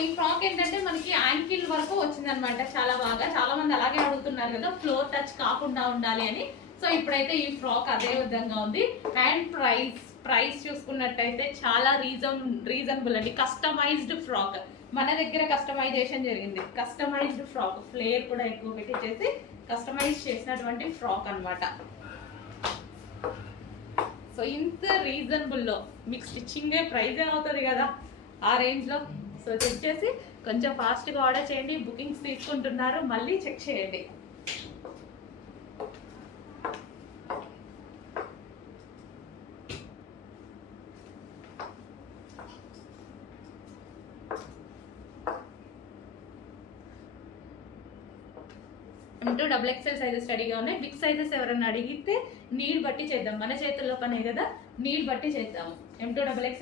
ఈ ఫ్రాక్ ఏంటంటే మనకి యాంకిల్ వరకు వచ్చింది అనమాట. చాలా బాగా, చాలా మంది అలాగే అడుగుతున్నారు కదా ఫ్లోర్ టచ్ కాకుండా ఉండాలి అని. సో ఇప్పుడైతే ఈ ఫ్రాక్ అదే విధంగా ఉంది. అండ్ ప్రైస్ చూసుకున్నట్టయితే చాలా రీజనబుల్ అండి. కస్టమైజ్డ్ ఫ్రాక్ మన దగ్గర కస్టమైజేషన్ జరిగింది. కస్టమైజ్డ్ ఫ్రాక్ ఫ్లేర్ కూడా ఎక్కువ పెట్టించేసి కస్టమైజ్ చేసినటువంటి ఫ్రాక్ అన్నమాట. సో ఇంత రీజనబుల్లో మీకు స్టిచ్చింగే ప్రైజ్ అవుతుంది కదా ఆ రేంజ్లో. సో చెక్ చేసి కొంచెం ఫాస్ట్గా ఆర్డర్ చేయండి. బుకింగ్స్ తీసుకుంటున్నారు, మళ్ళీ చెక్ చేయండి. M2XXL సైజెస్ రెడీగా ఉన్నాయి. బిగ్ సైజెస్ ఎవరైనా అడిగితే నీడ్ బట్టి చేద్దాం. మన చేతుల్లో పనే కదా, నీడ్ బట్టి చేద్దాము. M2XXL